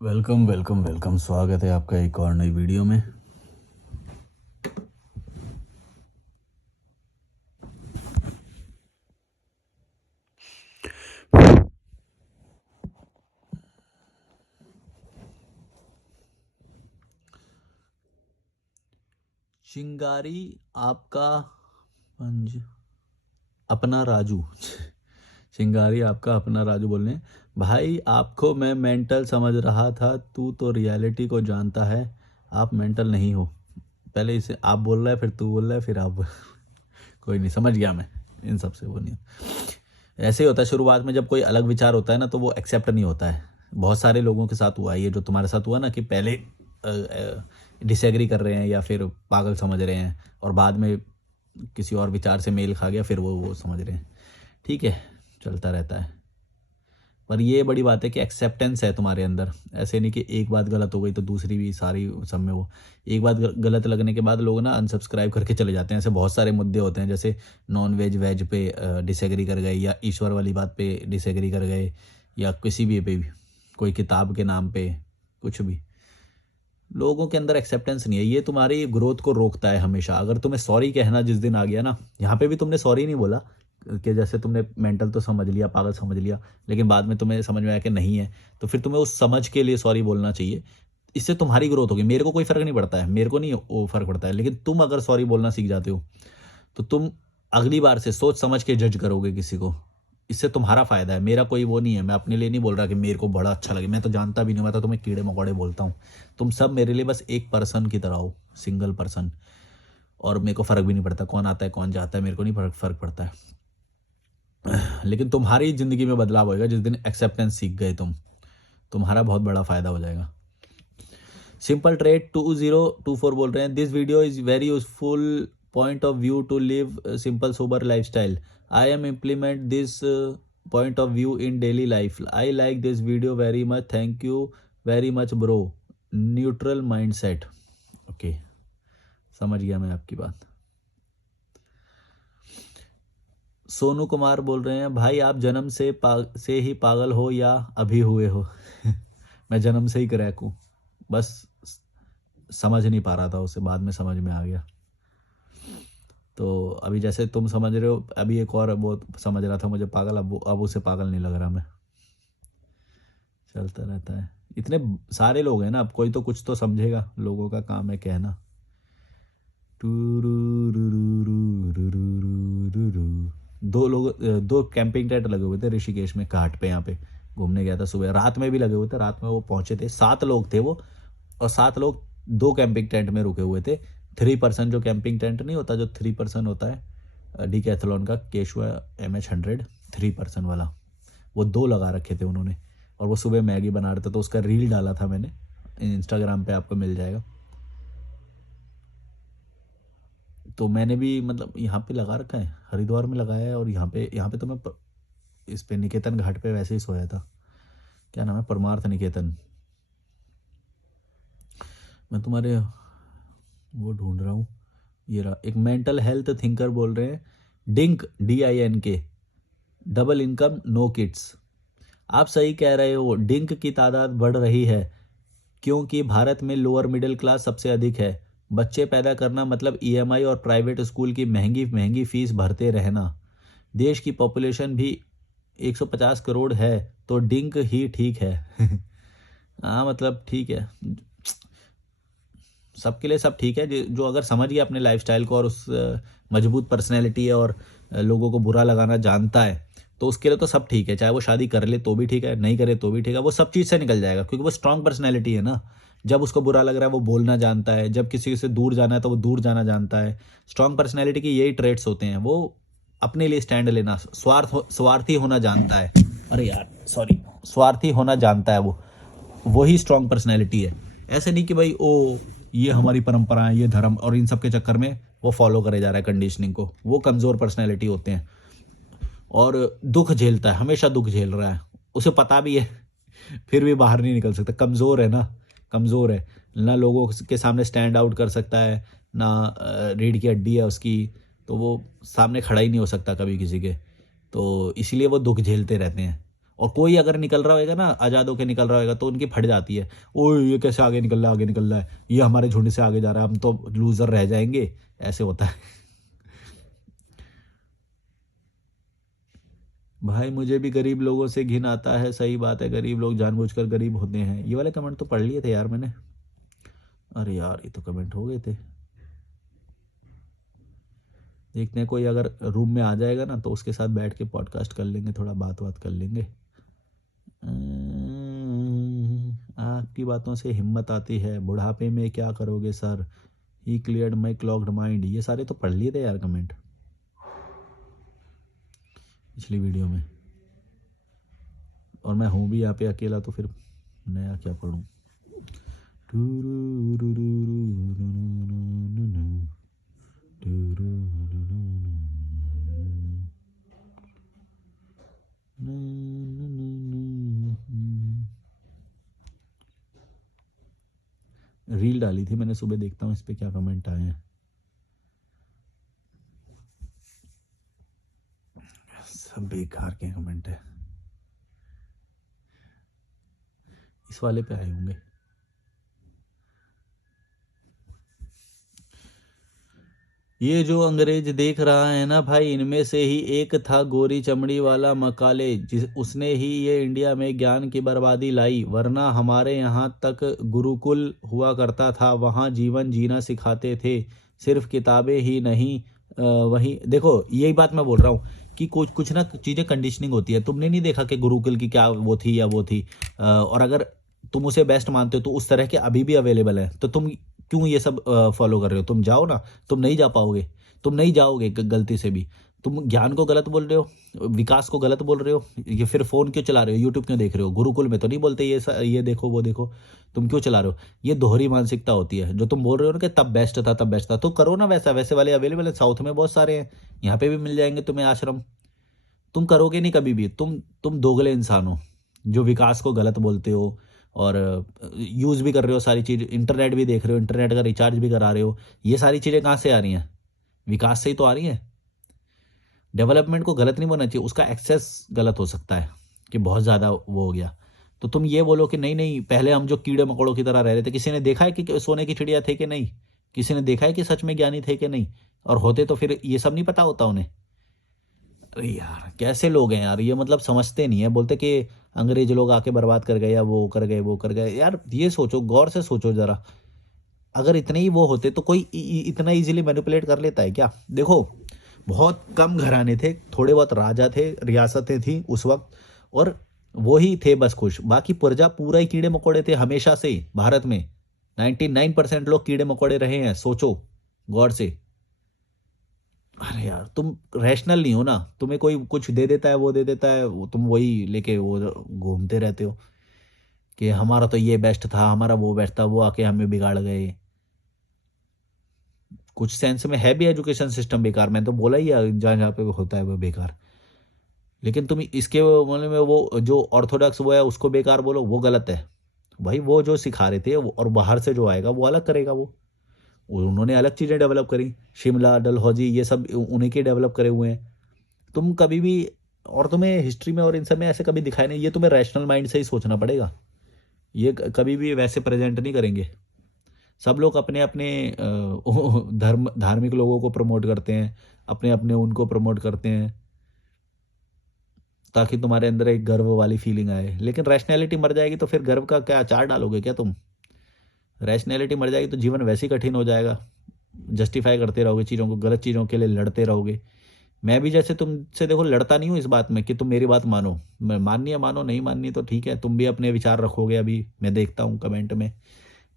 Welcome welcome welcome, स्वागत है आपका एक और नई वीडियो में। चिंगारी आपका पंज अपना राजू। चिंगारी आपका अपना राजू बोल रहे हैं, भाई आपको मैं मेंटल समझ रहा था, तू तो रियलिटी को जानता है, आप मेंटल नहीं हो। पहले इसे आप बोल रहा है, फिर तू बोल रहा है, फिर आप। कोई नहीं, समझ गया मैं। इन सब से वो नहीं ऐसे ही होता है। शुरुआत में जब कोई अलग विचार होता है ना, तो वो एक्सेप्ट नहीं होता है। बहुत सारे लोगों के साथ हुआ है ये, जो तुम्हारे साथ हुआ ना, कि पहले डिसएग्री कर रहे हैं या फिर पागल समझ रहे हैं, और बाद में किसी और विचार से मेल खा गया, फिर वो समझ रहे हैं। ठीक है, चलता रहता है। पर ये बड़ी बात है कि एक्सेप्टेंस है तुम्हारे अंदर। ऐसे नहीं कि एक बात गलत हो गई तो दूसरी भी सारी सब में वो। एक बात गलत लगने के बाद लोग ना अनसब्सक्राइब करके चले जाते हैं। ऐसे बहुत सारे मुद्दे होते हैं, जैसे नॉन वेज वेज पे डिसएग्री कर गए, या ईश्वर वाली बात पे डिसएग्री कर गए, या किसी भी पे भी, कोई किताब के नाम पे, कुछ भी। लोगों के अंदर एक्सेप्टेंस नहीं है, ये तुम्हारी ग्रोथ को रोकता है हमेशा। अगर तुम्हें सॉरी कहना जिस दिन आ गया ना, यहाँ पे भी तुमने सॉरी नहीं बोला, कि जैसे तुमने मेंटल तो समझ लिया, पागल समझ लिया, लेकिन बाद में तुम्हें समझ में आया कि नहीं है, तो फिर तुम्हें उस समझ के लिए सॉरी बोलना चाहिए। इससे तुम्हारी ग्रोथ होगी। मेरे को कोई फर्क नहीं पड़ता है, मेरे को नहीं वो फर्क पड़ता है, लेकिन तुम अगर सॉरी बोलना सीख जाते हो, तो तुम अगली बार से सोच समझ के जज करोगे किसी को। इससे तुम्हारा फायदा है, मेरा कोई वो नहीं है। मैं अपने लिए नहीं बोल रहा कि मेरे को बड़ा अच्छा लगे, मैं तो जानता भी नहीं, मैं तो तुम्हें कीड़े मकोड़े बोलता हूँ। तुम सब मेरे लिए बस एक पर्सन की तरह हो, सिंगल पर्सन। और मेरे को फ़र्क भी नहीं पड़ता कौन आता है कौन जाता है, मेरे को नहीं फ़र्क पड़ता है। लेकिन तुम्हारी ज़िंदगी में बदलाव होएगा जिस दिन एक्सेप्टेंस सीख गए तुम्हारा बहुत बड़ा फ़ायदा हो जाएगा। सिंपल ट्रेड 2024 बोल रहे हैं, this video is very useful point of view to live simple sober lifestyle. I am implement this point of view in daily life. I like this video very much, thank you very much bro. Neutral mindset. Okay, समझ गया मैं आपकी बात। सोनू कुमार बोल रहे हैं, भाई आप जन्म से ही पागल हो या अभी हुए हो? मैं जन्म से ही क्रैक हूँ, बस समझ नहीं पा रहा था उसे, बाद में समझ में आ गया। तो अभी जैसे तुम समझ रहे हो, अभी एक और वो समझ रहा था मुझे पागल, अब उसे पागल नहीं लग रहा मैं। चलता रहता है। इतने सारे लोग हैं ना, अब कोई तो कुछ तो समझेगा, लोगों का काम है कहना। दो कैंपिंग टेंट लगे हुए थे ऋषिकेश में, घाट पे। यहाँ पे घूमने गया था सुबह, रात में भी लगे हुए थे, रात में वो पहुंचे थे, 7 लोग थे वो। और 7 लोग दो कैंपिंग टेंट में रुके हुए थे। 3 पर्सन जो कैंपिंग टेंट नहीं होता, जो 3 पर्सन होता है डीकैथलॉन का, केशवा MH100 3 पर्सन वाला, वो दो लगा रखे थे उन्होंने। और वो सुबह मैगी बना रहे थे, तो उसका रील डाला था मैंने इंस्टाग्राम पे, आपको मिल जाएगा। तो मैंने भी मतलब यहाँ पे लगा रखा है, हरिद्वार में लगाया है, और यहाँ पे तो मैं इस पे निकेतन घाट पे वैसे ही सोया था। क्या नाम है, परमार्थ निकेतन। मैं तुम्हारे वो ढूंढ रहा हूँ। ये रहा, एक मेंटल हेल्थ थिंकर बोल रहे हैं, dink DINK, double income no kids. आप सही कह रहे हो, डिंक की तादाद बढ़ रही है, क्योंकि भारत में लोअर मिडिल क्लास सबसे अधिक है। बच्चे पैदा करना मतलब EMI और प्राइवेट स्कूल की महंगी महंगी फीस भरते रहना। देश की पॉपुलेशन भी 150 करोड़ है, तो डिंक ही ठीक है। हाँ मतलब ठीक है, सबके लिए सब ठीक है। जो अगर समझ गया अपने लाइफस्टाइल को, और उस मजबूत पर्सनैलिटी है, और लोगों को बुरा लगाना जानता है, तो उसके लिए तो सब ठीक है। चाहे वो शादी कर ले तो भी ठीक है, नहीं करे तो भी ठीक है, वो सब चीज़ से निकल जाएगा, क्योंकि वो स्ट्रांग पर्सनैलिटी है ना। जब उसको बुरा लग रहा है वो बोलना जानता है, जब किसी से दूर जाना है तो वो दूर जाना जानता है। स्ट्रांग पर्सनैलिटी की यही ट्रेड्स होते हैं। वो अपने लिए स्टैंड लेना, स्वार्थी होना जानता है। अरे यार सॉरी, स्वार्थी होना जानता है वो, वही स्ट्रांग पर्सनैलिटी है। ऐसे नहीं कि भाई ओ ये हमारी परंपरा है, ये धर्म, और इन सब के चक्कर में वो फॉलो करे जा रहा है कंडीशनिंग को, वो कमज़ोर पर्सनैलिटी होते हैं। और दुख झेलता है, हमेशा दुख झेल रहा है, उसे पता भी है, फिर भी बाहर नहीं निकल सकता। कमज़ोर है ना, कमज़ोर है ना, लोगों के सामने स्टैंड आउट कर सकता है ना, रीढ़ की हड्डी है उसकी, तो वो सामने खड़ा ही नहीं हो सकता कभी किसी के। तो इसीलिए वो दुख झेलते रहते हैं। और कोई अगर निकल रहा होगा ना, आज़ाद होकर निकल रहा होगा, तो उनकी फट जाती है, ओए ये कैसे आगे निकल रहा है, आगे निकल रहा है, ये हमारे झुंड से आगे जा रहा है, हम तो लूजर रह जाएंगे, ऐसे होता है। भाई मुझे भी गरीब लोगों से घिन आता है, सही बात है, गरीब लोग जानबूझकर गरीब होते हैं। ये वाले कमेंट तो पढ़ लिए थे यार मैंने। अरे यार ये तो कमेंट हो गए थे। देखते हैं कोई अगर रूम में आ जाएगा ना तो उसके साथ बैठ के पॉडकास्ट कर लेंगे, थोड़ा बात बात कर लेंगे। आपकी बातों से हिम्मत आती है, बुढ़ापे में क्या करोगे सर, ही क्लियर्ड माई क्लॉग्ड माइंड। ये सारे तो पढ़ लिए थे यार कमेंट पिछली वीडियो में, और मैं हूँ भी यहाँ पे अकेला, तो फिर नया क्या पढ़ूँ। रील डाली थी मैंने सुबह, देखता हूँ इस पे क्या कमेंट आए हैं। सब बेकार के कमेंट है, इस वाले पे आए होंगे। ये जो अंग्रेज देख रहा है ना भाई, इनमें से ही एक था गोरी चमड़ी वाला मकाले, जिस उसने ही ये इंडिया में ज्ञान की बर्बादी लाई, वरना हमारे यहाँ तक गुरुकुल हुआ करता था, वहाँ जीवन जीना सिखाते थे, सिर्फ किताबें ही नहीं। वही देखो, यही बात मैं बोल रहा हूँ कि कुछ कुछ ना चीज़ें कंडीशनिंग होती है। तुमने नहीं देखा कि गुरुकुल की क्या वो थी या वो थी, और अगर तुम उसे बेस्ट मानते हो तो उस तरह के अभी भी अवेलेबल है, तो तुम क्यों ये सब फॉलो कर रहे हो। तुम जाओ ना, तुम नहीं जा पाओगे, तुम नहीं जाओगे गलती से भी। तुम ज्ञान को गलत बोल रहे हो, विकास को गलत बोल रहे हो, ये फिर फ़ोन क्यों चला रहे हो, यूट्यूब क्यों देख रहे हो। गुरुकुल में तो नहीं बोलते ये देखो वो देखो, तुम क्यों चला रहे हो। ये दोहरी मानसिकता होती है। जो तुम बोल रहे हो ना कि तब बेस्ट था तब बेस्ट था, तो करो ना वैसा, वैसे वाले अवेलेबल है, साउथ में बहुत सारे हैं, यहाँ पे भी मिल जाएंगे तुम्हें आश्रम। तुम करोगे नहीं कभी भी, तुम दोगले इंसान हो जो विकास को गलत बोलते हो, और यूज़ भी कर रहे हो सारी चीज़, इंटरनेट भी देख रहे हो, इंटरनेट का रिचार्ज भी करा रहे हो। ये सारी चीज़ें कहाँ से आ रही हैं, विकास से ही तो आ रही हैं। डेवलपमेंट को गलत नहीं बोलना चाहिए, उसका एक्सेस गलत हो सकता है कि बहुत ज़्यादा वो हो गया। तो तुम ये बोलो कि नहीं नहीं, पहले हम जो कीड़े मकोड़ों की तरह रह रहे थे, किसी ने देखा है कि सोने की चिड़िया थे कि नहीं, किसी ने देखा है कि सच में ज्ञानी थे कि नहीं, और होते तो फिर ये सब नहीं पता होता उन्हें। अरे यार कैसे लोग हैं यार, ये मतलब समझते नहीं है, बोलते कि अंग्रेज लोग आके बर्बाद कर गए, या वो कर गए वो कर गए। यार ये सोचो, गौर से सोचो जरा, अगर इतने ही वो होते तो कोई इतना इजीली मैनिपुलेट कर लेता है क्या। देखो बहुत कम घराने थे, थोड़े बहुत राजा थे, रियासतें थी उस वक्त, और वो ही थे बस खुश, बाकी प्रजा पूरा ही कीड़े मकोड़े थे हमेशा से। भारत में 99% लोग कीड़े मकोड़े रहे हैं, सोचो गौर से। अरे यार तुम रैशनल नहीं हो ना, तुम्हें कोई कुछ दे देता है, वो दे देता है, तुम वही लेके वो घूमते रहते हो कि हमारा तो ये बेस्ट था, हमारा वो बेस्ट था, वो आके हमें बिगाड़ गए। कुछ सेंस में है भी एजुकेशन सिस्टम बेकार, मैंने तो बोला ही है, जहाँ जहाँ पे होता है वो बेकार। लेकिन तुम इसके मामले में वो जो ऑर्थोडॉक्स वो है उसको बेकार बोलो, वो गलत है। भाई वो जो सिखा रहे थे और बाहर से जो आएगा वो अलग करेगा, वो उन्होंने अलग चीज़ें डेवलप करी, शिमला डलहौजी ये सब उन्हीं के डेवलप करे हुए हैं। तुम कभी भी, और तुम्हें हिस्ट्री में और इन सब में ऐसे कभी दिखाई नहीं, ये तुम्हें रैशनल माइंड से ही सोचना पड़ेगा। ये कभी भी वैसे प्रेजेंट नहीं करेंगे। सब लोग अपने अपने धार्मिक लोगों को प्रमोट करते हैं, अपने अपने उनको प्रमोट करते हैं, ताकि तुम्हारे अंदर एक गर्व वाली फीलिंग आए। लेकिन रैशनैलिटी मर जाएगी तो फिर गर्व का क्या अचार डालोगे क्या तुम। रैशनैलिटी मर जाएगी तो जीवन वैसे ही कठिन हो जाएगा, जस्टिफाई करते रहोगे चीज़ों को, गलत चीज़ों के लिए लड़ते रहोगे। मैं भी जैसे तुमसे देखो लड़ता नहीं हूँ इस बात में कि तुम मेरी बात मानो, मैं माननी है मानो, नहीं माननी तो ठीक है, तुम भी अपने विचार रखोगे, अभी मैं देखता हूँ कमेंट में।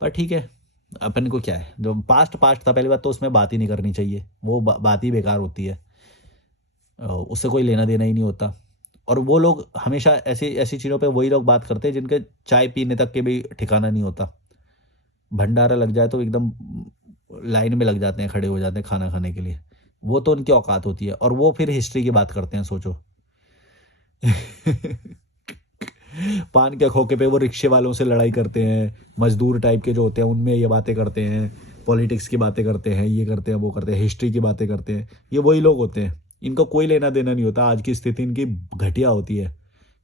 पर ठीक है, अपन को क्या है, जो पास्ट पास्ट था, पहली बात तो उसमें बात ही नहीं करनी चाहिए, वो बात ही बेकार होती है, उससे कोई लेना देना ही नहीं होता। और वो लोग हमेशा ऐसी ऐसी चीज़ों पे वही लोग बात करते हैं जिनके चाय पीने तक के भी ठिकाना नहीं होता। भंडारा लग जाए तो एकदम लाइन में लग जाते हैं, खड़े हो जाते हैं खाना खाने के लिए, वो तो उनकी औकात होती है, और वो फिर हिस्ट्री की बात करते हैं, सोचो। पान के खोखे पे वो रिक्शे वालों से लड़ाई करते हैं, मजदूर टाइप के जो होते हैं उनमें ये बातें करते हैं, पॉलिटिक्स की बातें करते हैं, ये करते हैं वो करते हैं, हिस्ट्री की बातें करते हैं। ये वही लोग होते हैं, इनको कोई लेना देना नहीं होता, आज की स्थिति इनकी घटिया होती है,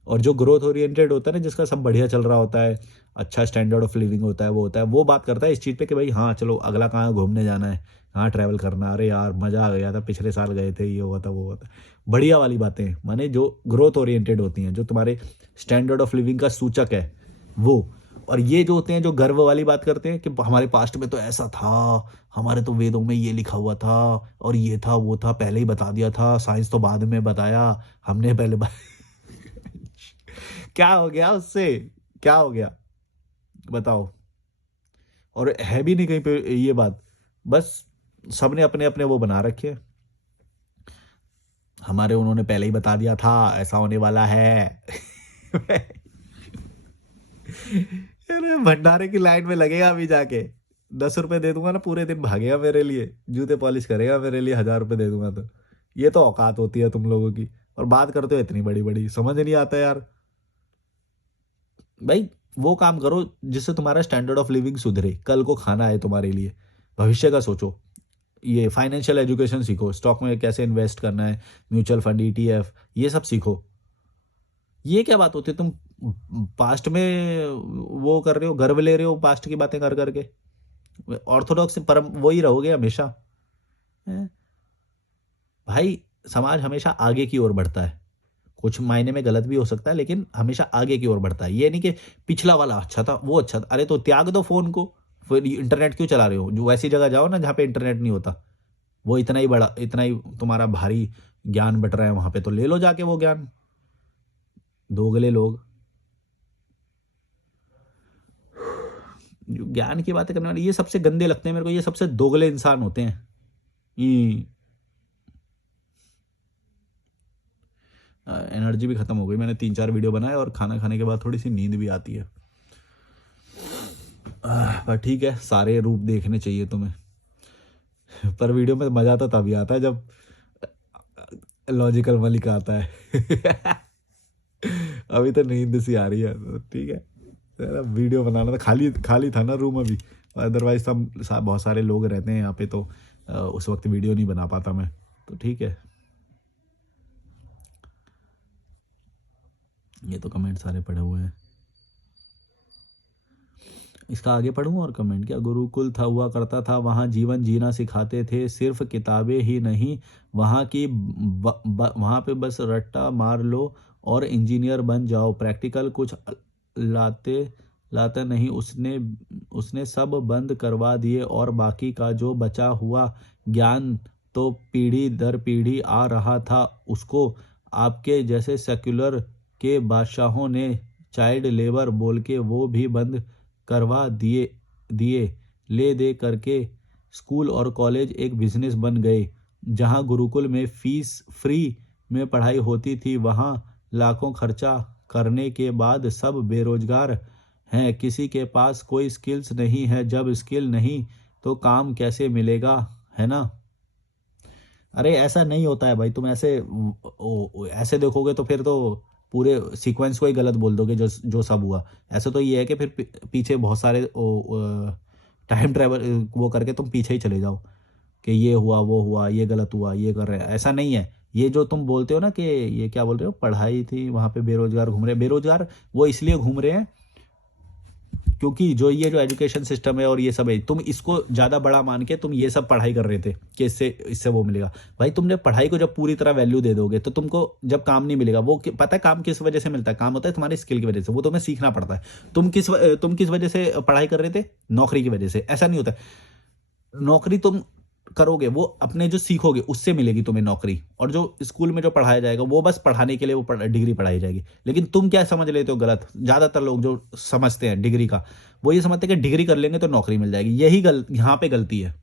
और जो ग्रोथ ओरिएंटेड होता है ना, जिसका सब बढ़िया चल रहा होता है, अच्छा स्टैंडर्ड ऑफ लिविंग होता है, वो बात करता है इस चीज़ पे कि भाई हाँ चलो अगला कहाँ घूमने जाना है, कहाँ ट्रैवल करना, अरे यार मज़ा आ गया था, पिछले साल गए थे, ये हुआ था वो हुआ था। बढ़िया वाली बातें माने जो ग्रोथ ओरिएंटेड होती हैं, जो तुम्हारे स्टैंडर्ड ऑफ लिविंग का सूचक है वो। और ये जो होते हैं जो गर्व वाली बात करते हैं कि हमारे पास्ट में तो ऐसा था, हमारे तो वेदों में ये लिखा हुआ था, और ये था वो था, पहले ही बता दिया था, साइंस तो बाद में बताया, हमने पहले क्या हो गया उससे, क्या हो गया बताओ। और है भी नहीं कहीं पे ये बात, बस सबने अपने अपने वो बना रखे हैं। हमारे उन्होंने पहले ही बता दिया था ऐसा होने वाला है। अरे भंडारे की लाइन में लगेगा अभी जाके, 10 रुपए दे दूंगा ना, पूरे दिन भागेगा मेरे लिए, जूते पॉलिश करेगा मेरे लिए, 1000 रुपए दे दूंगा तो। ये तो औकात होती है तुम लोगों की, और बात करते हो इतनी बड़ी बड़ी, समझ नहीं आता यार। भाई वो काम करो जिससे तुम्हारा स्टैंडर्ड ऑफ लिविंग सुधरे, कल को खाना है तुम्हारे लिए, भविष्य का सोचो। ये फाइनेंशियल एजुकेशन सीखो, स्टॉक में कैसे इन्वेस्ट करना है, म्यूचुअल फंड, ईटीएफ, ये सब सीखो। ये क्या बात होती है, तुम पास्ट में वो कर रहे हो, गर्व ले रहे हो पास्ट की बातें कर करके, ऑर्थोडॉक्स परम वही रहोगे हमेशा। हैं? भाई समाज हमेशा आगे की ओर बढ़ता है, कुछ मायने में गलत भी हो सकता है, लेकिन हमेशा आगे की ओर बढ़ता है। ये नहीं कि पिछला वाला अच्छा था, वो अच्छा था, अरे तो त्याग दो फोन को, फिर इंटरनेट क्यों चला रहे हो, जो वैसी जगह जाओ ना जहाँ पे इंटरनेट नहीं होता, वो इतना ही बड़ा, इतना ही तुम्हारा भारी ज्ञान बट रहा है वहां पे, तो ले लो जाके वो ज्ञान। दोगले लोग जो ज्ञान की बातें करने वाले, ये सबसे गंदे लगते हैं मेरे को, ये सबसे दोगले इंसान होते हैं। ये एनर्जी भी खत्म हो गई, मैंने 3-4 वीडियो बनाए और खाना खाने के बाद थोड़ी सी नींद भी आती है। पर ठीक है, सारे रूप देखने चाहिए तुम्हें। पर वीडियो में मजा तो तभी आता है जब लॉजिकल मलिक आता है। अभी तो नींद सी आ रही है, तो ठीक है, वीडियो बनाना था, खाली खाली था ना रूम अभी, अदरवाइज तो बहुत सारे लोग रहते हैं यहाँ पे, तो उस वक्त वीडियो नहीं बना पाता मैं, तो ठीक है। ये तो कमेंट सारे पड़े हुए हैं, इसका आगे पढ़ूं और कमेंट क्या। गुरुकुल था हुआ करता था, वहाँ जीवन जीना सिखाते थे, सिर्फ किताबें ही नहीं, वहाँ की वहाँ पे बस रट्टा मार लो और इंजीनियर बन जाओ, प्रैक्टिकल कुछ लाते लाते नहीं। उसने उसने सब बंद करवा दिए, और बाकी का जो बचा हुआ ज्ञान तो पीढ़ी दर पीढ़ी आ रहा था, उसको आपके जैसे सेक्युलर के बादशाहों ने चाइल्ड लेबर बोल के वो भी बंद करवा दिए दिए ले दे करके। स्कूल और कॉलेज एक बिजनेस बन गए, जहां गुरुकुल में फीस फ्री में पढ़ाई होती थी, वहां लाखों खर्चा करने के बाद सब बेरोजगार हैं, किसी के पास कोई स्किल्स नहीं है। जब स्किल नहीं तो काम कैसे मिलेगा, है ना। अरे ऐसा नहीं होता है भाई, तुम ऐसे देखोगे तो फिर तो पूरे सीक्वेंस को ही गलत बोल दोगे, जो जो सब हुआ। ऐसा तो ये है कि फिर पीछे बहुत सारे टाइम ट्रैवल वो करके तुम पीछे ही चले जाओ कि ये हुआ वो हुआ, ये गलत हुआ, ये कर रहे हैं, ऐसा नहीं है। ये जो तुम बोलते हो ना कि ये क्या बोल रहे हो, पढ़ाई थी वहां पे बेरोजगार घूम रहे हैं, बेरोजगार वो इसलिए घूम रहे हैं क्योंकि जो ये जो एजुकेशन सिस्टम है और ये सब है, तुम इसको ज़्यादा बड़ा मान के तुम ये सब पढ़ाई कर रहे थे कि इससे इससे वो मिलेगा। भाई तुमने पढ़ाई को जब पूरी तरह वैल्यू दे दोगे तो तुमको जब काम नहीं मिलेगा, वो पता है काम किस वजह से मिलता है, काम होता है तुम्हारी स्किल की वजह से, वो तुम्हें सीखना पड़ता है। तुम किस वजह से पढ़ाई कर रहे थे, नौकरी की वजह से। ऐसा नहीं होता, नौकरी तुम करोगे वो अपने जो सीखोगे उससे मिलेगी तुम्हें नौकरी, और जो स्कूल में जो पढ़ाया जाएगा वो बस पढ़ाने के लिए वो डिग्री पढ़ाई जाएगी। लेकिन तुम क्या समझ लेते हो गलत, ज्यादातर लोग जो समझते हैं डिग्री का, वो ये समझते हैं कि डिग्री कर लेंगे तो नौकरी मिल जाएगी। यही यहाँ पे गलती है,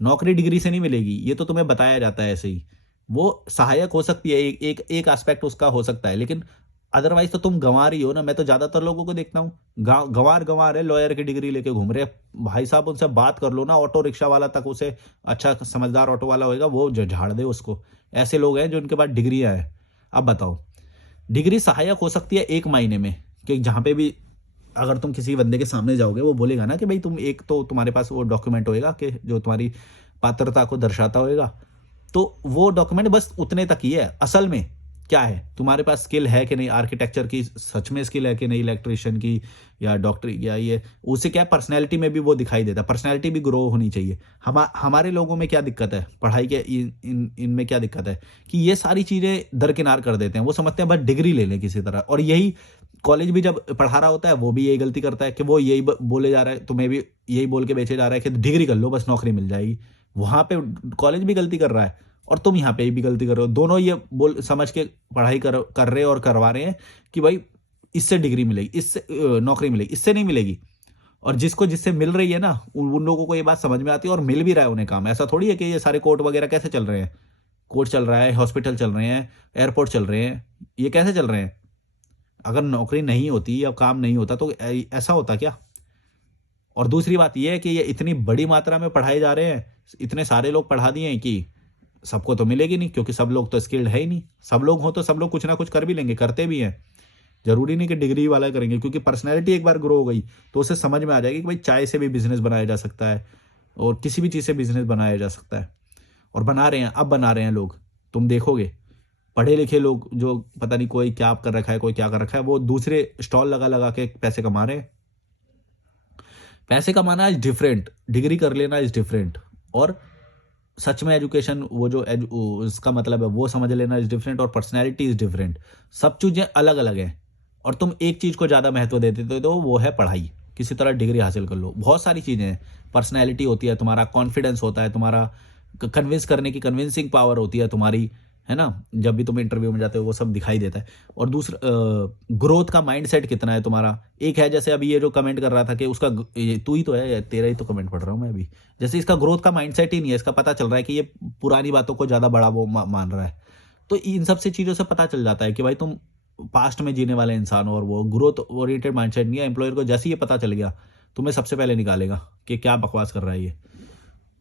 नौकरी डिग्री से नहीं मिलेगी, ये तो तुम्हें बताया जाता है ऐसे ही। वो सहायक हो सकती है, एक एस्पेक्ट उसका हो सकता है, लेकिन अदरवाइज तो तुम गंवार ही हो ना। मैं तो ज्यादातर लोगों को देखता हूँ गंवार गंवार है, लॉयर की डिग्री लेके घूम रहे हैं। भाई साहब उनसे बात कर लो ना, ऑटो रिक्शा वाला तक उसे, अच्छा समझदार ऑटो वाला होएगा वो जो झाड़ दे उसको। ऐसे लोग हैं जो उनके पास डिग्रियां हैं। अब बताओ, डिग्री सहायक हो सकती है एक मायने में, कि जहाँ पे भी अगर तुम किसी बंदे के सामने जाओगे वो बोलेगा ना कि भाई तुम, एक तो तुम्हारे पास वो डॉक्यूमेंट होएगा कि जो तुम्हारी पात्रता को दर्शाता होएगा, तो वो डॉक्यूमेंट बस उतने तक ही है। असल में क्या है, तुम्हारे पास स्किल है कि नहीं, आर्किटेक्चर की सच में स्किल है कि नहीं, इलेक्ट्रिशियन की या डॉक्टर या ये, उससे क्या पर्सनैलिटी में भी वो दिखाई देता है, पर्सनैलिटी भी ग्रो होनी चाहिए। हमारे लोगों में क्या दिक्कत है, पढ़ाई के इनमें क्या दिक्कत है कि ये सारी चीज़ें दरकिनार कर देते हैं, वो समझते हैं बस डिग्री ले लें किसी तरह। और यही कॉलेज भी जब पढ़ा रहा होता है वो भी यही गलती करता है कि वो यही बोले जा रहा है, तुम्हें भी यही बोल के बेचे जा रहा है कि डिग्री कर लो बस नौकरी मिल जाएगी। वहाँ पे कॉलेज भी गलती कर रहा है और तुम यहाँ पे भी गलती कर रहे हो। दोनों ये बोल समझ के पढ़ाई कर रहे हैं और करवा रहे हैं कि भाई इससे डिग्री मिलेगी, इससे नौकरी मिलेगी, इससे नहीं मिलेगी। और जिसको जिससे मिल रही है ना, उन लोगों को ये बात समझ में आती है और मिल भी रहा है उन्हें काम। ऐसा थोड़ी है कि ये सारे कोर्ट वगैरह कैसे चल रहे हैं, कोर्ट चल रहा है, हॉस्पिटल चल रहे हैं, एयरपोर्ट चल रहे हैं, ये कैसे चल रहे हैं? अगर नौकरी नहीं होती या काम नहीं होता तो ऐसा होता क्या? और दूसरी बात ये है कि ये इतनी बड़ी मात्रा में पढ़ाए जा रहे हैं, इतने सारे लोग पढ़ा दिए हैं कि सबको तो मिलेगी नहीं, क्योंकि सब लोग तो स्किल्ड है ही नहीं। सब लोग हो तो सब लोग कुछ ना कुछ कर भी लेंगे, करते भी हैं। ज़रूरी नहीं कि डिग्री वाला करेंगे, क्योंकि पर्सनैलिटी एक बार ग्रो हो गई तो उसे समझ में आ जाएगी कि भाई चाय से भी बिज़नेस बनाया जा सकता है और किसी भी चीज़ से बिज़नेस बनाया जा सकता है। और बना रहे हैं, अब बना रहे हैं लोग। तुम देखोगे पढ़े लिखे लोग जो पता नहीं कोई क्या कर रखा है, कोई क्या कर रखा है, वो दूसरे स्टॉल लगा लगा के पैसे कमा रहे हैं। पैसे कमाना इज़ डिफरेंट, डिग्री कर लेना इज़ डिफरेंट। और सच में एजुकेशन वो जो उसका मतलब है वो समझ लेना इज़ डिफरेंट और पर्सनैलिटी इज़ डिफरेंट। सब चीज़ें अलग अलग हैं और तुम एक चीज़ को ज़्यादा महत्व दे देते हो तो वो है पढ़ाई। किसी तरह डिग्री हासिल कर लो। बहुत सारी चीज़ें हैं, पर्सनैलिटी होती है, तुम्हारा कॉन्फिडेंस होता है, तुम्हारा कन्विंस करने की कन्विंसिंग पावर होती है तुम्हारी, है ना? जब भी तुम इंटरव्यू में जाते हो वो सब दिखाई देता है। और दूसरा ग्रोथ का माइंडसेट कितना है तुम्हारा। एक है जैसे अभी ये जो कमेंट कर रहा था कि उसका तू ही तो है, तेरा ही तो कमेंट पढ़ रहा हूँ मैं अभी। जैसे इसका ग्रोथ का माइंडसेट ही नहीं है, इसका पता चल रहा है कि ये पुरानी बातों को ज़्यादा बड़ा वो मान रहा है। तो इन सब से चीज़ों से पता चल जाता है कि भाई तुम पास्ट में जीने वाले इंसान हो और वो ग्रोथ ओरिएंटेड माइंडसेट नहीं है। एम्प्लॉयर को जैसे ही ये पता चल गया तुम्हें सबसे पहले निकालेगा कि क्या बकवास कर रहा है ये।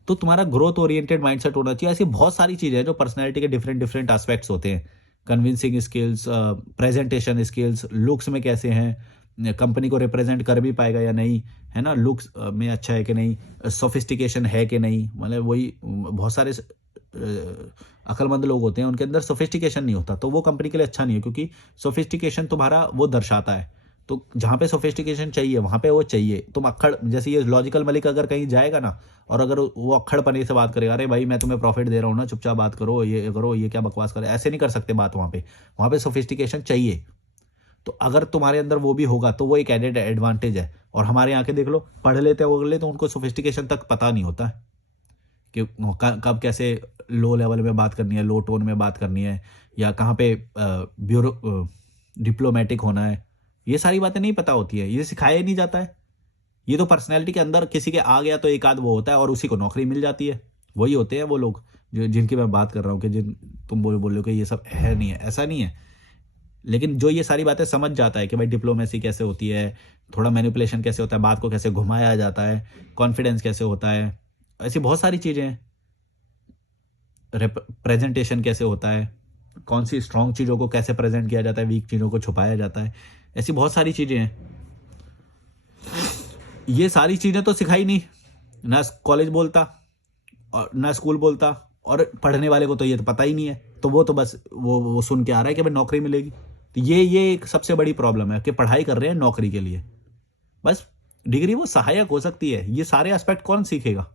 तो तुम्हारा ग्रोथ ओरिएंटेड माइंडसेट होना चाहिए। ऐसी बहुत सारी चीज़ें हैं जो पर्सनैलिटी के डिफरेंट डिफरेंट एस्पेक्ट्स होते हैं। Convincing skills, presentation skills, looks में कैसे हैं, कंपनी को रिप्रेजेंट कर भी पाएगा या नहीं, है ना? लुक्स में अच्छा है कि नहीं, सोफिस्टिकेशन है कि नहीं। मतलब वही बहुत सारे अक्लमंद लोग होते हैं उनके अंदर सोफिस्टिकेशन नहीं होता, तो वो कंपनी के लिए अच्छा नहीं है, क्योंकि सोफिस्टिकेशन तुम्हारा वो दर्शाता है। तो जहाँ पे सोफिस्टिकेशन चाहिए वहाँ पे वो चाहिए। तुम अक्खड़, जैसे ये लॉजिकल मलिक अगर कहीं जाएगा ना और अगर वो अक्खड़पने से बात करेगा, अरे भाई मैं तुम्हें प्रॉफिट दे रहा हूँ ना, चुपचाप बात करो, ये करो, ये क्या बकवास करे, ऐसे नहीं कर सकते बात वहाँ पे। वहाँ पे सोफिस्टिकेशन चाहिए। तो अगर तुम्हारे अंदर वो भी होगा तो वो एक एडेड एडवांटेज है। और हमारे यहाँ के देख लो, पढ़ लेते हैं वो अगले तो उनको सोफिस्टिकेशन तक पता नहीं होता है कि कब कैसे लो लेवल में बात करनी है, लो टोन में बात करनी है, या कहाँ पे डिप्लोमेटिक होना है। ये सारी बातें नहीं पता होती है, ये सिखाया ही नहीं जाता है। ये तो पर्सनैलिटी के अंदर किसी के आ गया तो एक आध वो होता है और उसी को नौकरी मिल जाती है। वही होते हैं वो लोग जो जिनकी मैं बात कर रहा हूँ कि जिन तुम बोल रहे हो कि ये सब है नहीं है, ऐसा नहीं है। लेकिन जो ये सारी बातें समझ जाता है कि भाई डिप्लोमेसी कैसे होती है, थोड़ा मैनिपुलेशन कैसे होता है, बात को कैसे घुमाया जाता है, कॉन्फिडेंस कैसे होता है, ऐसी बहुत सारी चीज़ें हैं। प्रेजेंटेशन कैसे होता है, कौन सी स्ट्रॉन्ग चीज़ों को कैसे प्रेजेंट किया जाता है, वीक चीज़ों को छुपाया जाता है, ऐसी बहुत सारी चीज़ें हैं। ये सारी चीज़ें तो सिखाई नहीं, ना कॉलेज बोलता और ना स्कूल बोलता, और पढ़ने वाले को तो ये तो पता ही नहीं है। तो वो तो बस वो सुन के आ रहा है कि भाई नौकरी मिलेगी। तो ये एक सबसे बड़ी प्रॉब्लम है कि पढ़ाई कर रहे हैं नौकरी के लिए। बस डिग्री वो सहायक हो सकती है, ये सारे एस्पेक्ट कौन सीखेगा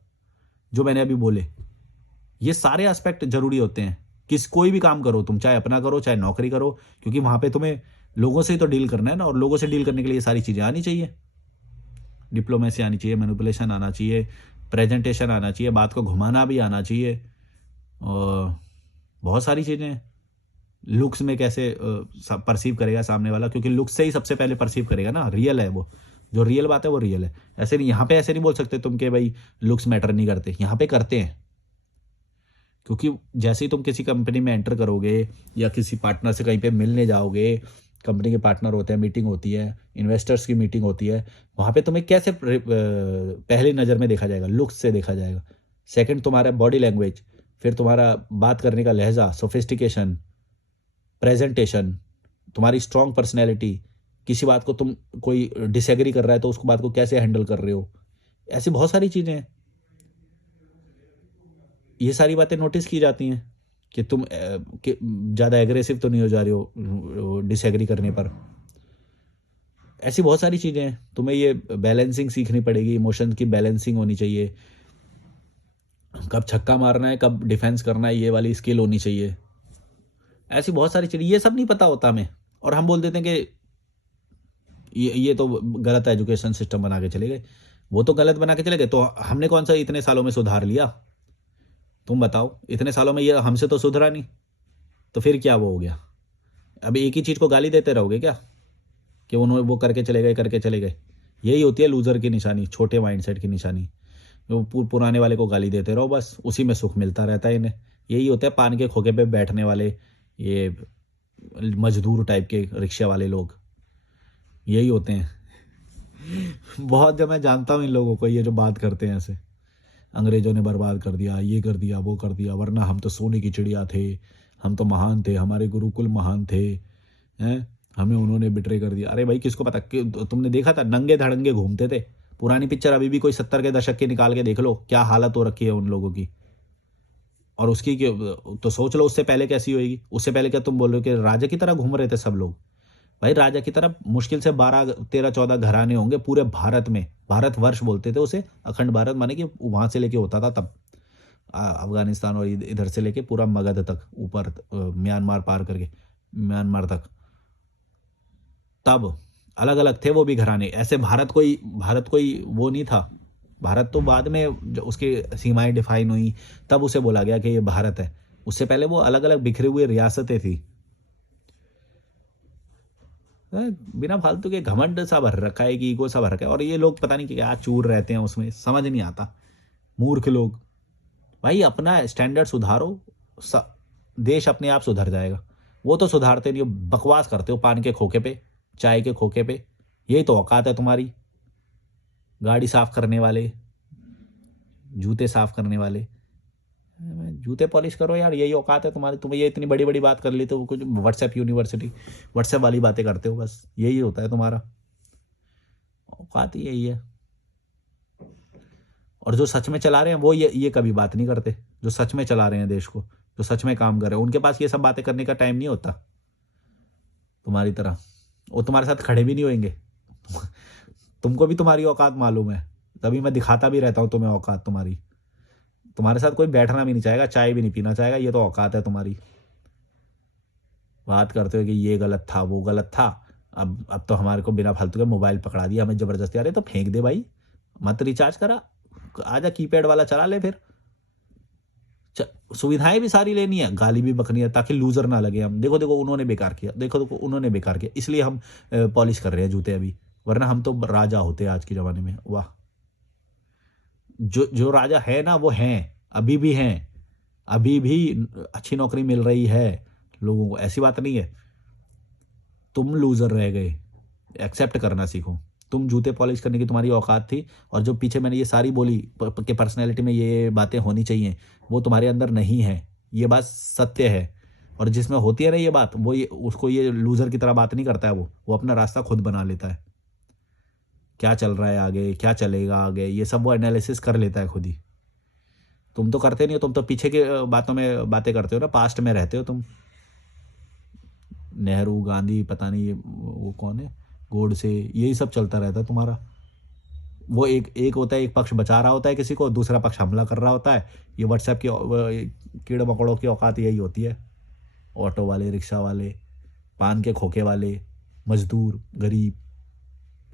जो मैंने अभी बोले। ये सारे एस्पेक्ट ज़रूरी होते हैं। कोई भी काम करो तुम, चाहे अपना करो चाहे नौकरी करो, क्योंकि वहाँ पे तुम्हें लोगों से ही तो डील करना है ना, और लोगों से डील करने के लिए ये सारी चीज़ें आनी चाहिए। डिप्लोमेसी आनी चाहिए, मैनिपुलेशन आना चाहिए, प्रेजेंटेशन आना चाहिए, बात को घुमाना भी आना चाहिए, और बहुत सारी चीज़ें हैं। लुक्स में कैसे परसीव करेगा सामने वाला, क्योंकि लुक्स से ही सबसे पहले परसीव करेगा ना, रियल है वो, जो रियल बात है वो रियल है। ऐसे नहीं, यहाँ पे ऐसे नहीं बोल सकते तुम कि भाई लुक्स मैटर नहीं करते, यहाँ पे करते हैं। क्योंकि जैसे ही तुम किसी कंपनी में एंटर करोगे या किसी पार्टनर से कहीं पे मिलने जाओगे, कंपनी के पार्टनर होते हैं, मीटिंग होती है, इन्वेस्टर्स की मीटिंग होती है, वहाँ पे तुम्हें कैसे पहली नज़र में देखा जाएगा, लुक्स से देखा जाएगा। सेकंड तुम्हारा बॉडी लैंग्वेज, फिर तुम्हारा बात करने का लहजा, सोफिस्टिकेशन, प्रेजेंटेशन, तुम्हारी स्ट्रॉन्ग पर्सनैलिटी, किसी बात को तुम कोई डिसएग्री कर रहा है तो उसको बात को कैसे हैंडल कर रहे हो, ऐसी बहुत सारी चीज़ें हैं। ये सारी बातें नोटिस की जाती हैं। कि तुम कि ज़्यादा एग्रेसिव तो नहीं हो जा रही हो डिसएग्री करने पर। ऐसी बहुत सारी चीज़ें हैं, तुम्हें ये बैलेंसिंग सीखनी पड़ेगी, इमोशंस की बैलेंसिंग होनी चाहिए, कब छक्का मारना है, कब डिफेंस करना है, ये वाली स्किल होनी चाहिए। ऐसी बहुत सारी चीज़ें, ये सब नहीं पता होता हमें, और हम बोल देते हैं कि ये तो गलत एजुकेशन सिस्टम बना के चले गए। वो तो गलत बना के चले गए, तो हमने कौन सा इतने सालों में सुधार लिया? तुम बताओ, इतने सालों में ये हमसे तो सुधरा नहीं, तो फिर क्या वो हो गया? अभी एक ही चीज़ को गाली देते रहोगे क्या, कि उन्होंने वो करके चले गए, करके चले गए? यही होती है लूज़र की निशानी, छोटे माइंडसेट की निशानी। वो पुराने वाले को गाली देते रहो, बस उसी में सुख मिलता रहता है इन्हें। यही होता है पान के खोखे पे बैठने वाले, ये मजदूर टाइप के रिक्शा वाले लोग, यही होते हैं। बहुत, जब मैं जानता हूँ इन लोगों को, ये जो बात करते हैं ऐसे, अंग्रेजों ने बर्बाद कर दिया, ये कर दिया, वो कर दिया, वरना हम तो सोने की चिड़िया थे, हम तो महान थे, हमारे गुरुकुल महान थे, हैं, हमें उन्होंने बिट्रे कर दिया। अरे भाई, किसको पता कि तुमने देखा था नंगे धड़ंगे घूमते थे? पुरानी पिक्चर अभी भी कोई 70 के दशक की निकाल के देख लो, क्या हालत हो रखी है उन लोगों की। और उसकी तो सोच लो उससे पहले कैसी होगी। उससे पहले क्या तुम बोल रहे हो कि राजा की तरह घूम रहे थे सब लोग? भाई, राजा की तरफ मुश्किल से 12 13 14 घराने होंगे पूरे भारत में। भारतवर्ष बोलते थे उसे, अखंड भारत, माने कि वहां से लेके होता था तब, अफगानिस्तान और इधर से लेके पूरा मगध तक, ऊपर म्यांमार पार करके, म्यांमार तक, तब अलग अलग थे वो भी घराने। ऐसे भारत कोई वो नहीं था। भारत तो बाद में उसकी सीमाएं डिफाइन हुई, तब उसे बोला गया कि ये भारत है। उससे पहले वो अलग अलग बिखरे हुए रियासतें थी। बिना फालतू के घमंड सा भर रखा है, कि ईगो सा भर रखा है, और ये लोग पता नहीं क्या चूर रहते हैं उसमें, समझ नहीं आता। मूर्ख लोग। भाई, अपना स्टैंडर्ड सुधारो, स, देश अपने आप सुधर जाएगा। वो तो सुधारते नहीं हो, बकवास करते हो पान के खोखे पे, चाय के खोखे पे। यही तो औकात है तुम्हारी। गाड़ी साफ करने वाले, जूते साफ करने वाले, जूते पॉलिश करो यार, यही औकात है तुम्हारी। तुम्हें ये इतनी बड़ी बड़ी बात कर ली तो कुछ व्हाट्सएप यूनिवर्सिटी, व्हाट्सएप वाली बातें करते हो, बस यही होता है तुम्हारा। औकात ही यही है। और जो सच में चला रहे हैं वो ये कभी बात नहीं करते। जो सच में चला रहे हैं देश को, जो सच में काम कर रहे हैं, उनके पास ये सब बातें करने का टाइम नहीं होता तुम्हारी तरह। वो तुम्हारे साथ खड़े भी नहीं होंगे। तुमको भी तुम्हारी औकात मालूम है, तभी मैं दिखाता भी रहता हूँ तुम्हें औकात तुम्हारी। तुम्हारे साथ कोई बैठना भी नहीं चाहेगा, चाय भी नहीं पीना चाहेगा, ये तो औकात है तुम्हारी। बात करते हो कि ये गलत था, वो गलत था। अब तो हमारे को बिना फालतू के मोबाइल पकड़ा दिया हमें जबरदस्ती। अरे तो फेंक दे भाई, मत रिचार्ज करा, आजा कीपैड वाला चला ले फिर। सुविधाएं भी सारी लेनी है, गाली भी बकनी है, ताकि लूजर ना लगे हम। देखो देखो उन्होंने बेकार किया, देखो देखो उन्होंने बेकार किया, इसलिए हम पॉलिश कर रहे हैं जूते अभी, वरना हम तो राजा होते आज के जमाने में। वाह, जो जो राजा है ना वो हैं, अभी भी हैं, अभी भी अच्छी नौकरी मिल रही है लोगों को, ऐसी बात नहीं है। तुम लूजर रह गए, एक्सेप्ट करना सीखो। तुम जूते पॉलिश करने की तुम्हारी औकात थी, और जो पीछे मैंने ये सारी बोली कि पर्सनैलिटी में ये बातें होनी चाहिए, वो तुम्हारे अंदर नहीं है। ये बात सत्य है। और जिसमें होती है ना ये बात, वो ये उसको ये लूजर की तरह बात नहीं करता है, वो अपना रास्ता खुद बना लेता है। क्या चल रहा है आगे, क्या चलेगा आगे, ये सब वो एनालिसिस कर लेता है खुद ही। तुम तो करते नहीं हो, तुम तो पीछे के बातों में बातें करते हो ना, पास्ट में रहते हो तुम। नेहरू, गांधी, पता नहीं ये वो कौन है, गोडसे, यही सब चलता रहता है तुम्हारा। वो एक एक होता है, एक पक्ष बचा रहा होता है किसी को, दूसरा पक्ष हमला कर रहा होता है। ये व्हाट्सएप की कीड़े मकोड़ों की औकात यही होती है। ऑटो वाले, रिक्शा वाले, पान के खोखे वाले, मजदूर, गरीब,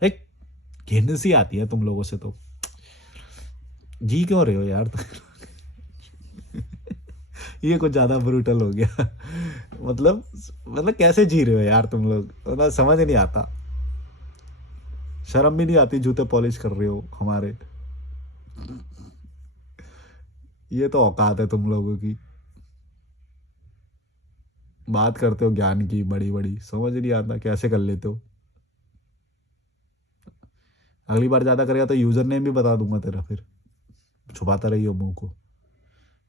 एक घिन सी आती है तुम लोगों से तो। जी क्यों रहे हो यार ये कुछ ज्यादा ब्रूटल हो गया मतलब कैसे जी रहे हो यार तुम लोग, मतलब समझ नहीं आता। शर्म भी नहीं आती, जूते पॉलिश कर रहे हो हमारे। ये तो औकात है तुम लोगों की। बात करते हो ज्ञान की बड़ी बड़ी, समझ नहीं आता कैसे कर लेते हो। अगली बार ज्यादा करेगा तो यूजर नेम भी बता दूंगा तेरा फिर। छुपाता रहिए मुंह को,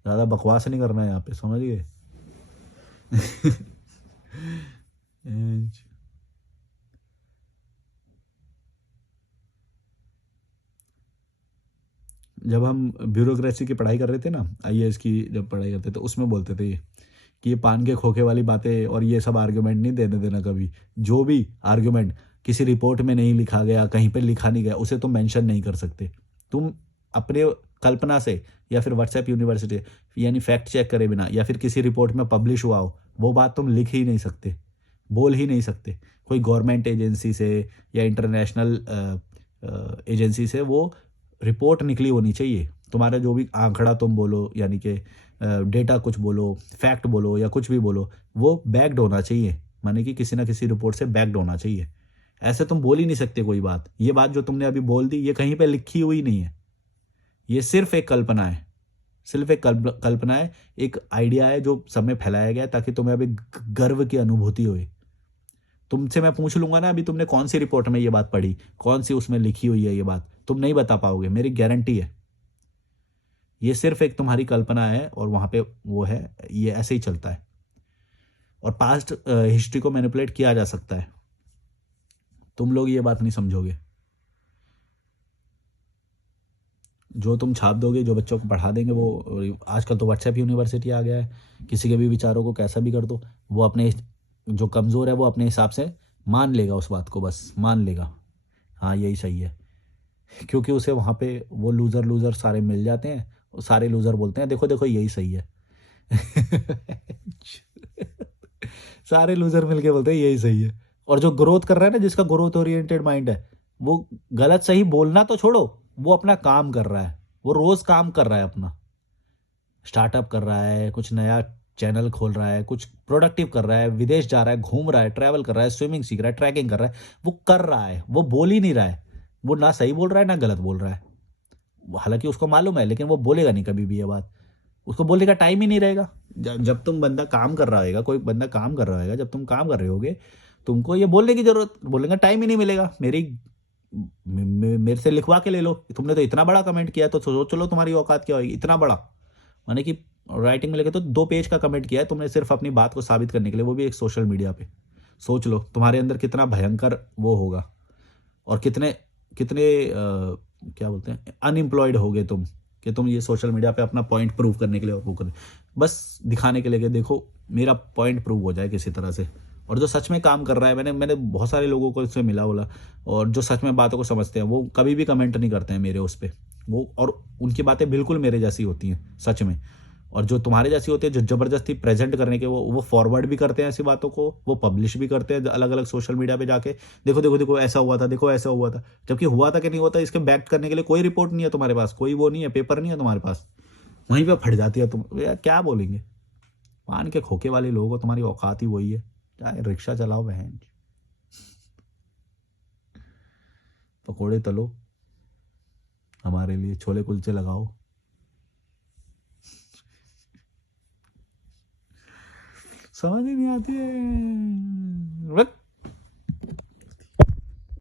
ज्यादा बकवास नहीं करना है यहाँ पे, समझ गए? जब हम ब्यूरोक्रेसी की पढ़ाई कर रहे थे ना, आईएएस की जब पढ़ाई करते थे, उसमें बोलते थे ये कि ये पान के खोखे वाली बातें और ये सब आर्ग्यूमेंट नहीं देने देना कभी। जो भी आर्ग्यूमेंट किसी रिपोर्ट में नहीं लिखा गया, कहीं पे लिखा नहीं गया, उसे तुम मेंशन नहीं कर सकते। तुम अपने कल्पना से या फिर व्हाट्सएप यूनिवर्सिटी यानी फैक्ट चेक करे बिना या फिर किसी रिपोर्ट में पब्लिश हुआ हो, वो बात तुम लिख ही नहीं सकते, बोल ही नहीं सकते। कोई गवर्नमेंट एजेंसी से या इंटरनेशनल एजेंसी से वो रिपोर्ट निकली होनी चाहिए। तुम्हारा जो भी आंकड़ा तुम बोलो यानी कि डेटा कुछ बोलो, फैक्ट बोलो या कुछ भी बोलो, वो बैक्ड होना चाहिए, माने कि किसी ना किसी रिपोर्ट से बैक्ड होना चाहिए। ऐसे तुम बोल ही नहीं सकते कोई बात। ये बात जो तुमने अभी बोल दी, ये कहीं पे लिखी हुई नहीं है, ये सिर्फ एक कल्पना है, सिर्फ एक कल्पना है, एक आइडिया है जो सब में फैलाया गया है ताकि तुम्हें अभी गर्व की अनुभूति होए। तुमसे मैं पूछ लूंगा ना अभी तुमने कौन सी रिपोर्ट में ये बात पढ़ी, कौन सी उसमें लिखी हुई है, ये बात तुम नहीं बता पाओगे, मेरी गारंटी है। ये सिर्फ एक तुम्हारी कल्पना है और वहां पे वो है, ये ऐसे ही चलता है। और पास्ट हिस्ट्री को मैनिपुलेट किया जा सकता है, तुम लोग ये बात नहीं समझोगे। जो तुम छाप दोगे, जो बच्चों को पढ़ा देंगे, वो आजकल तो व्हाट्सएप यूनिवर्सिटी आ गया है, किसी के भी विचारों को कैसा भी कर दो, वो अपने जो कमज़ोर है वो अपने हिसाब से मान लेगा, उस बात को बस मान लेगा, हाँ यही सही है। क्योंकि उसे वहाँ पे वो लूज़र लूज़र सारे मिल जाते हैं, और सारे लूज़र बोलते हैं देखो देखो यही सही है। सारे लूज़र मिलके बोलते हैं यही सही है। और जो ग्रोथ कर रहा है ना, जिसका ग्रोथ ओरिएंटेड माइंड है, वो गलत सही बोलना तो छोड़ो, वो अपना काम कर रहा है, वो रोज़ काम कर रहा है, अपना स्टार्टअप कर रहा है, कुछ नया चैनल खोल रहा है, कुछ प्रोडक्टिव कर रहा है, विदेश जा रहा है, घूम रहा है, ट्रैवल कर रहा है, स्विमिंग सीख रहा है, ट्रैकिंग कर रहा है, वो कर रहा है, वो बोल ही नहीं रहा है। वो ना सही बोल रहा है ना गलत बोल रहा है, हालांकि उसको मालूम है, लेकिन वो बोलेगा नहीं कभी भी ये बात, उसको बोलने का टाइम ही नहीं रहेगा। जब तुम बंदा काम कर रहा होगा, कोई बंदा काम कर रहा होगा, जब तुम काम कर रहे होगे, तुमको ये बोलने की जरूरत, बोलने का टाइम ही नहीं मिलेगा। मेरे से लिखवा के ले लो, तुमने तो इतना बड़ा कमेंट किया तो सोच लो तुम्हारी औकात क्या होगी, इतना बड़ा, माने कि राइटिंग में लेके तो 2 पेज का कमेंट किया है तुमने सिर्फ अपनी बात को साबित करने के लिए, वो भी एक सोशल मीडिया पे। सोच लो तुम्हारे अंदर कितना भयंकर वो होगा, और कितने कितने क्या बोलते हैं, अनएम्प्लॉयड हो गए तुम, कि तुम ये सोशल मीडिया पे अपना पॉइंट प्रूव करने के लिए और वो कर, बस दिखाने के लिए कि देखो मेरा पॉइंट प्रूव हो जाए किसी तरह से। और जो सच में काम कर रहा है, मैंने बहुत सारे लोगों को इससे मिला बोला, और जो सच में बातों को समझते हैं वो कभी भी कमेंट नहीं करते हैं मेरे उस पर, वो और उनकी बातें बिल्कुल मेरे जैसी होती हैं सच में। और जो तुम्हारे जैसी होती है, जो जबरदस्ती प्रेजेंट करने के, वो फॉरवर्ड भी करते हैं ऐसी बातों को, वो पब्लिश भी करते हैं अलग अलग सोशल मीडिया पे जाके, देखो देखो देखो ऐसा हुआ था, देखो ऐसा हुआ था, जबकि हुआ था कि नहीं हुआ था इसके बैक करने के लिए कोई रिपोर्ट नहीं है तुम्हारे पास, कोई वो नहीं है, पेपर नहीं है तुम्हारे पास। वहीं पे फट जाती है तुम, यार क्या बोलेंगे। पान के खोखे वाले लोगों को तुम्हारी औकात ही वही है, चाहे रिक्शा चलाओ बहन, पकोड़े तलो, हमारे लिए छोले कुलचे लगाओ, समझ ही नहीं आती है।